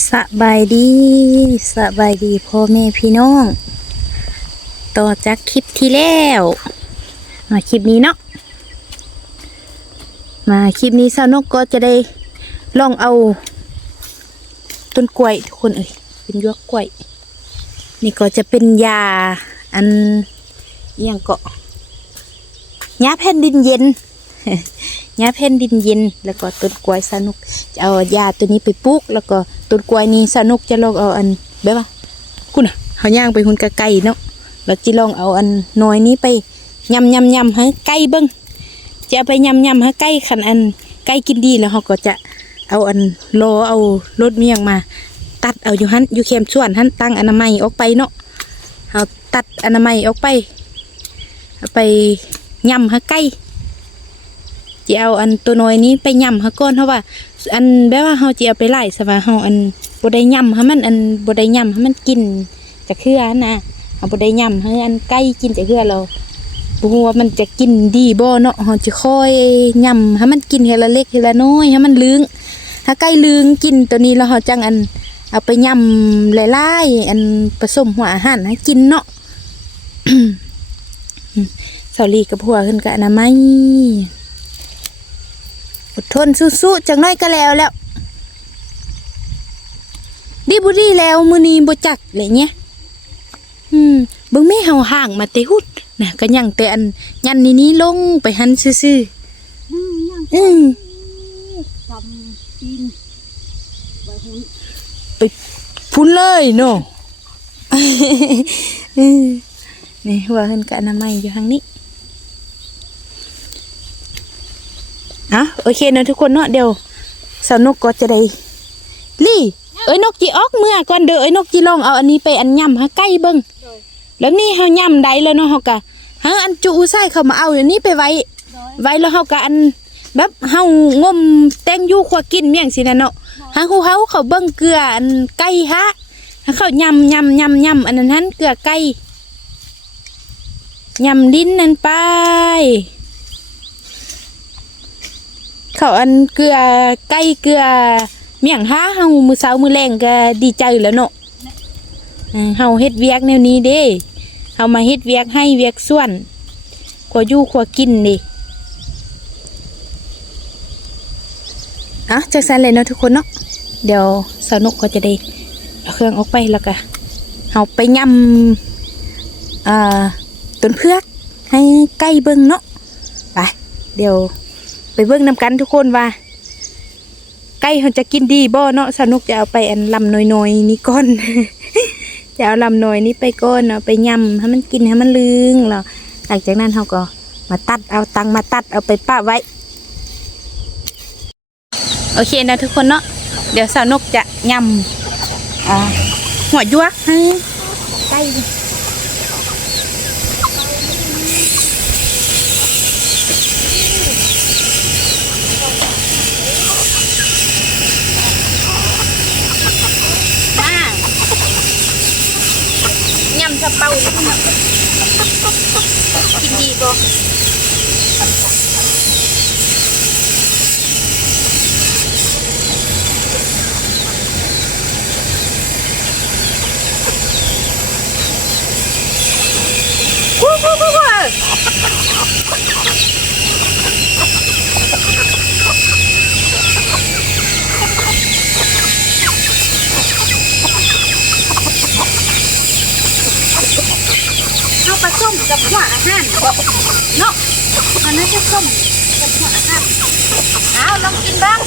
สบายดีสบายดีพ่อแม่พี่น้อง ต่อจากคลิปที่แล้วมาคลิปนี้เนาะมาคลิปนี้สาวนกก็จะได้ลองเอา ต้นกล้วยทุกคนเอ่ยเป็นยวกกล้วย นี่ก็จะเป็นยา อันอหยังเกาะยาแผ่นดินเย็นยาแผ่นดินเย็น แล้วก็ต้นกล้วยสนุกจะเอายาตัวนี้ไปปลูกแล้วก็ ต้นกล้วยนี้สนุกจะลองเอาอันแบบว่าคุณน่ะเขาย่างไปหุ่นกะไก่เนาะแล้วจะลองเอาอันน้อยนี้ไปยำยำยำให้ไก่เบิ้งจะไปยำยำให้ไก่ขันอันไก่กินดีแล้วเขาก็จะเอาอันโลเอารถเมียงมา ตัดเอาอยู่หันอยู่เข็มส่วนหันตั้งอนามัยออกไปเนาะเอาตัดอนามัยออกไปไปยำให้ไก่จะเอาอันตัวน้อยนี้ไปย่ำฮะก่อนเพราะว่า อันแบบว่าเฮาจะเอาไปไล่สว่าเฮาอันบ่ได้ย่ำให้มันอันบ่ได้ย่ำให้มันกินจากเครือนะเฮาบ่ได้ย่ำให้อันไก่กินจากเครือเราบ่ฮู้ว่ามันจะกินดีบ่เนาะเฮาจะค่อยย่ำให้มันกินเฮละเล็กเฮละน้อยให้มันลึงถ้าไก่ลึงกินตัวนี้แล้วเฮาจังอันเอาไปย่ำหลายๆอันผสมหัวอาหารให้กินเนาะเสาลีกับผัวขึ้นกับอนามัย อดทนสู้ๆจังน้อยก็แล้วแล้วดีบุดีแล้วมือนี้บ่จักเลยเนี่ยอืมเบิ่งแม่เฮาห่างมาแต่หุดน่ะก็ยังแต่อันยันนี้นี้ลงไปหันซื่ออืมยังๆอืมทำกินใบหุ่นพุ่นเลยเนาะอืมนี่หัวขึ้นกับอนามัยอยู่ทางนี้ อะโอเคเนาะทุกคนเนาะเดี๋ยวสาวนกก็จะได้ลี่เอ้ยนกจีออกเมื่อก่อนเด้อเอ้ยนกจีลองเอาอันนี้ไปอันย่ำหาใกล้เบิ่งแล้วนี่เฮาย่ำได้แล้วเนาะเฮากะหาอันจูใส่เข้ามาเอาอย่างนี้ไปไว้ ไว้แล้วเฮากะอันแบบเฮางมแตงยู่ขวากินเมี่ยงสินะเนาะหาฮูเฮาเขาเบิ่งเกลืออันไก่ฮะเขายำยำยำยำอันนั้นหันเกลือไก่ยำดินนั่นไป เขาอันเกลือไก่เกลือเมี่ยงฮะเฮามือเช้ามือแรงก็ดีใจแล้วเนาะเออเฮาเฮ็ดเวียกแนวนี้เด้เฮามาเฮ็ดเวียกให้เวียกส่วนขวอยู่ขวกินนี่อะจากสันเลยเนาะทุกคนเนาะเดี๋ยวสาวนกก็จะได้เอาเครื่องออกไปแล้วก็เอาไปยำอ่าต้นเพือกให้ใกล้เบิ้งเนาะไปเดี๋ยว ไปเบิ้งนำกันทุกคนว่าไก่เขาจะกินดีบ่เนาะสาวนกจะเอาไปอันลำน้อยๆนี้ก่อน จะเอาลำน้อยนี้ไปก่อนเอาไปยำให้มันกินให้มันลึงแล้วหลังจากนั้นเขาก็มาตัดเอาตังมาตัดเอาไปป้าไว้ โอเคนะทุกคนเนาะเดี๋ยวสาวนกจะยำหัวยวกให้ใกายำสะเปาเลยพี่น้องกินดีบ่ วู้วู้วู้วู้เอาปลาส้ม กับหัวอาเนาะอันนั้นจะส้มกับหัวอาหารเอาลองกินบ้าง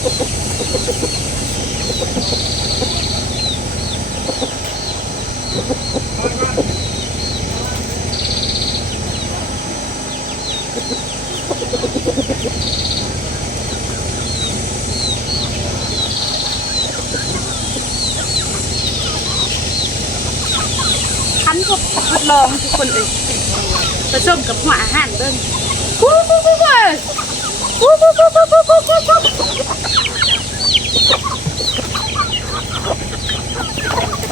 hắn có thật lòng quần ấy ta trông cặp hỏa hàn đơn Woo woo woo!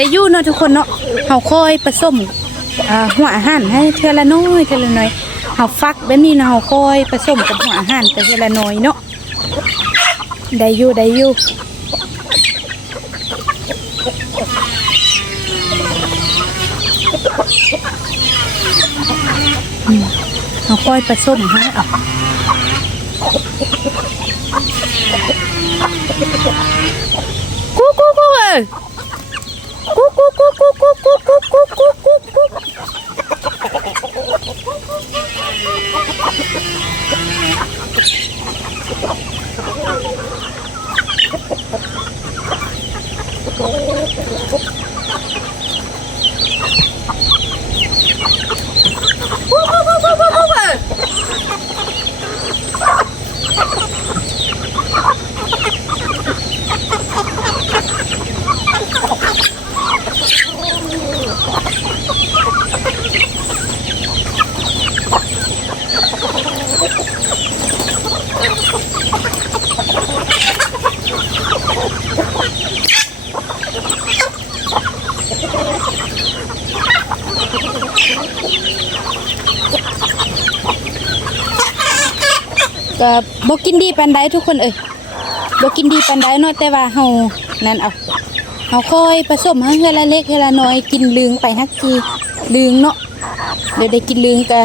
ได้อยู่เนาะทุกคนเนาะเฮาคอยผสมหัวอาหารให้เทือละน้อยเทือละน้อยเฮาฟักแบบนี้เนาะเฮาคอยผสมกับหัวอาหารแต่เทือละน้อยเนาะได้อยู่ได้อยู่เฮาคอยผสมให้เอากูกูกูเอ้ ก็บ่กินดีปานใดทุกคนเอ้ยบ่กินดีปานใดเนาะแต่ว่าเฮานั่นเอาเฮาคอยผสมให้เฮละเล็กเฮละน้อยกินลืงไปฮักกีลืงเนาะเดี๋ยวได้กินลืงก็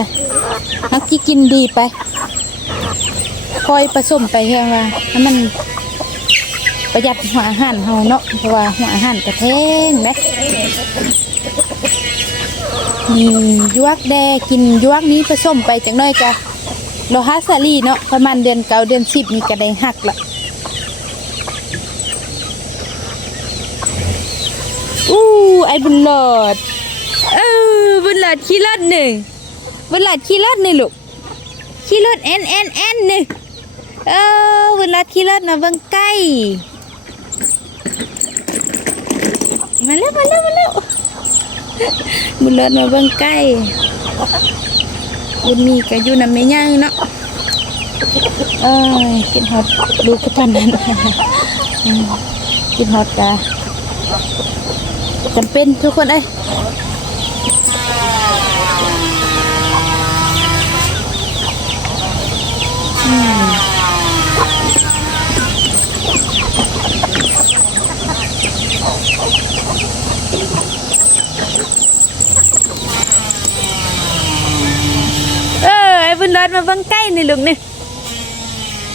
ฮักกีกินดีไปคอยผสมไปแค่ว่าให้มันประหยัดหัวอาหารเฮาเนาะเพราะว่าหัวอาหารก็แพงนะนี่ยวกแดกินยวกนี้ผสมไปจังน้อยก็ โลหะสาลีเนาะประมาณเดือนเก้าเดือนสิบนี่ก็ได้หักละอู้ไอ้บุญหลอดเออบุญหลอดขี่รถหนึ่งบุญหลอดขี่รถหนึ่งลูกขี่รถแอนแอนแอนนี่เออเวลาขี่รถนะเบิ่งใกล้มาแล้วมาแล้วมาแล้วบุญรถมาเบิ่งใกล้ บุญมีก็อยู่นำแม่ย่างเนาะเอ้ยกินฮอตดูกระทันนั้นอืมกินฮอตกะจำเป็นทุกคนเอ้ยอืมอไอ้บุญรอ ดมาเบังใกล้นี่ลุงนี่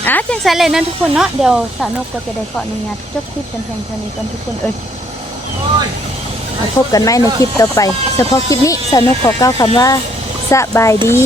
อะจังสันเลยนะทุกคนเนาะเดี๋ยวสาวนกก็จะได้ขออนุญาตจบคลิปกันเพียงเท่านี้กันทุกคนเอ้ยมาพบกันไหมในคลิปต่อไป เฉพาะคลิปนี้สาวนกขอกล่าวคำว่าสบายดี